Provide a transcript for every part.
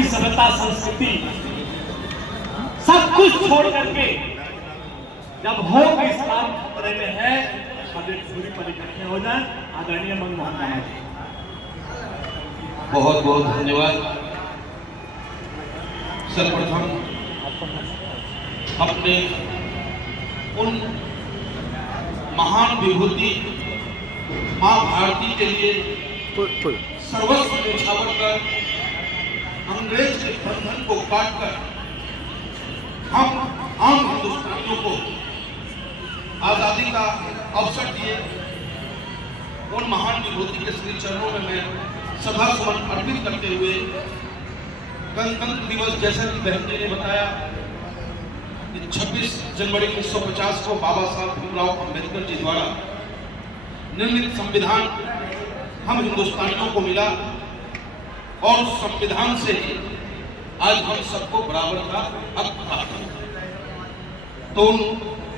की सभ्यता संस्कृति सब कुछ छोड़ करके जब हो कि इस काम खतरे में है, अब एक दूरी पर इकट्ठे हो जाए। आदरणीय मनमोहन लाल जी, बहुत बहुत धन्यवाद। सर्वप्रथम अपने उन महान विभूति मां भारती के लिए सर्वस्व न्यौछावर कर अंग्रेज के बंधन को काटकर हम आम हिंदुस्तानियों को आजादी का अवसर दिए, उन महान विभूति के श्री चरणों में मैं सदा सुमन अर्पित करते हुए गणतंत्र दिवस, जैसा कि बहन जी ने बताया, 26 जनवरी 1950 को बाबा साहब भीमराव अम्बेडकर जी द्वारा निर्मित संविधान हम हिंदुस्तानियों को मिला और उस संविधान से ही आज हम सबको बराबर का हक प्राप्त है। तो उन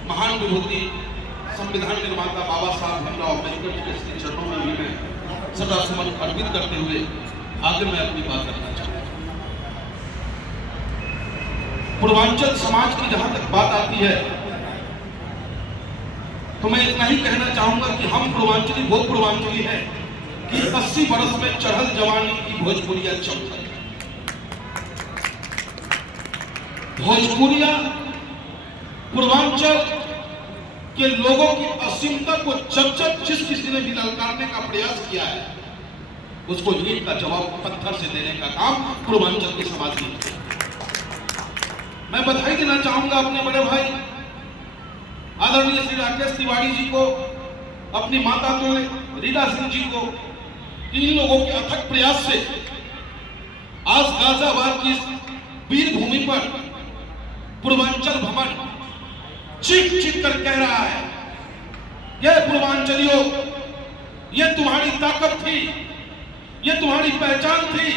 महान विभूति संविधान निर्माता बाबा साहब भीमराव अम्बेडकर जी के श्री चरणों में भी मैं सदा सुमन अर्पित करते हुए आगे मैं अपनी बात रखना चाहता हूँ। पूर्वांचल समाज की जहां तक बात आती है तो मैं इतना ही कहना चाहूंगा कि हम पूर्वांचली वो पूर्वांचली है कि 80 वर्ष में चढ़ल जवानी की भोजपुरिया चौक। भोजपुरिया पूर्वांचल के लोगों की असीमता को जब जिस किसी ने भी ललकारने का प्रयास किया है, उसको ईंट का जवाब पत्थर से देने का काम पूर्वांचल के समाज ने किया। मैं बधाई देना चाहूंगा अपने बड़े भाई आदरणीय श्री राकेश तिवारी जी को, अपनी माता तो रीता सिंह जी को, इन लोगों के अथक प्रयास से आज गाजियाबाद की वीर भूमि पर पूर्वांचल भवन चीख कर कह रहा है, ये पूर्वांचलियों, ये तुम्हारी ताकत थी, ये तुम्हारी पहचान थी,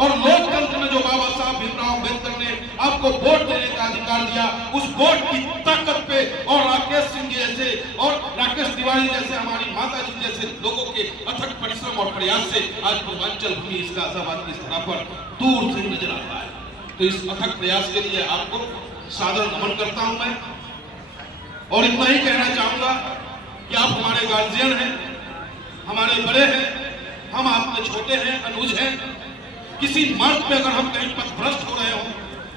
और लोकतंत्र में जो बाबा साहब भीमराव अम्बेडकर ने आपको वोट देने का अधिकार दिया, उस वोट की ताकत पे और राकेश सिंह जैसे और राकेश तिवारी जैसे हमारी माता जी जैसे लोगों के अथक परिश्रम और प्रयास से आज पूर्वांचल भूमि इस गाजियाबाद की धरा पर दूर से नजर आता है। तो इस अथक प्रयास के लिए आपको सादर नमन करता हूं मैं, और इतना ही कहना चाहूंगा कि आप हमारे गार्जियन हैं, हमारे बड़े हैं, हम आपके छोटे हैं, अनुज हैं। किसी मार्ग पे अगर हम कहीं पथभ्रष्ट हो रहे हो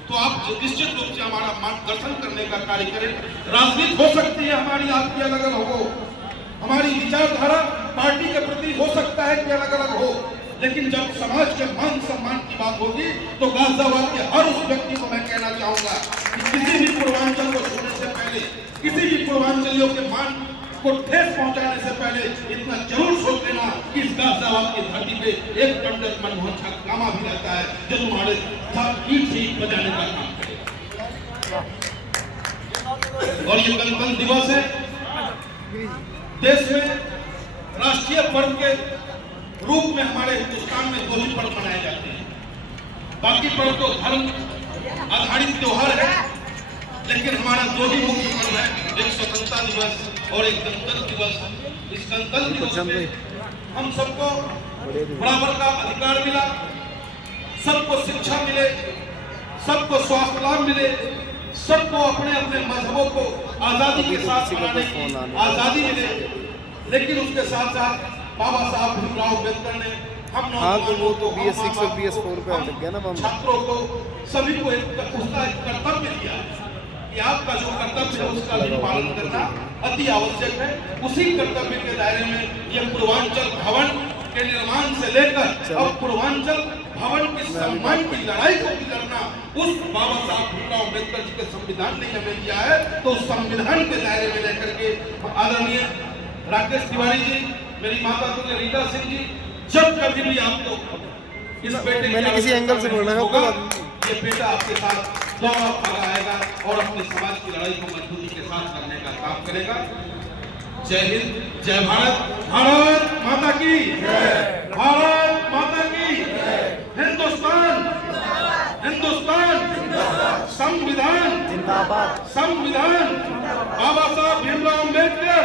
तो आप निश्चित रूप से हमारा मार्गदर्शन करने का कार्य करें। राजनीति हो सकती है हमारी आपकी अलग अलग हो, हमारी विचारधारा पार्टी के प्रति हो सकता है कि अलग अलग हो, लेकिन जब समाज के मान सम्मान की बात होगी तो गाजियाबाद के हर उस व्यक्ति को मैं कहना चाहूंगा कि किसी भी पूर्वांचल को छूने से पहले, किसी भी पूर्वांचलियों के मान को ठेस पहुंचाने से पहले इतना जरूर सोच लेना कि इस गाजियाबाद की धरती पे एक पंडित मनमोहन छात्रमा भी रहता है जो तुम्हारे साथ ईंट से ईंट बजाने का काम करेगा। और ये गणतंत्र दिवस है, देश में राष्ट्रीय पर्व के रूप में हमारे हिंदुस्तान में 2 ही पर्व मनाए जाते हैं। बाकी पर्व तो धर्म आधारित त्योहार है, लेकिन हमारा 2 ही मुख्य पर्व है, एक स्वतंत्रता दिवस और एक गणतंत्र दिवस। इस गणतंत्र दिवस में हम सबको बराबर का अधिकार मिला, सबको शिक्षा मिले, सबको स्वास्थ्य लाभ मिले, सबको अपने अपने मजहबों को आजादी के साथ मनाने की आजादी मिले। लेकिन उसके साथ साथ बाबा साहब भीमराव अम्बेडकर ने हम नौजवानों को, BS6 और BS4 पे लग गया ना, छात्रों को, सभी को उसका एक कर्तव्य दिया कि आपका जो कर्तव्य है उसका भी पालन करना अति आवश्यक है। उसी कर्तव्य के दायरे में ये पूर्वांचल भवन के निर्माण से लेकर अब पूर्वांचल भवन के सम्मान की लड़ाई को भी लड़ना उस बाबा साहब भीमराव अम्बेडकर जी के संविधान ने हमें दिया है। तो उस संविधान के दायरे में लेकर के आदरणीय राकेश तिवारी जी, मेरी माता तुल्य रीता सिंह जी, जब कभी भी आपको इस बेटे मैंने किसी एंगल से बोलना है, ये बेटा आपके साथ दौड़ा भागा आएगा और अपने समाज की लड़ाई को मजबूती के साथ करने का काम करेगा। जय हिंद, जय भारत, भारत माता की, भारत माता की, हिंदुस्तान, हिंदुस्तान, संविधान जिंदाबाद, संविधान, बाबा साहब भीमराव अम्बेडकर।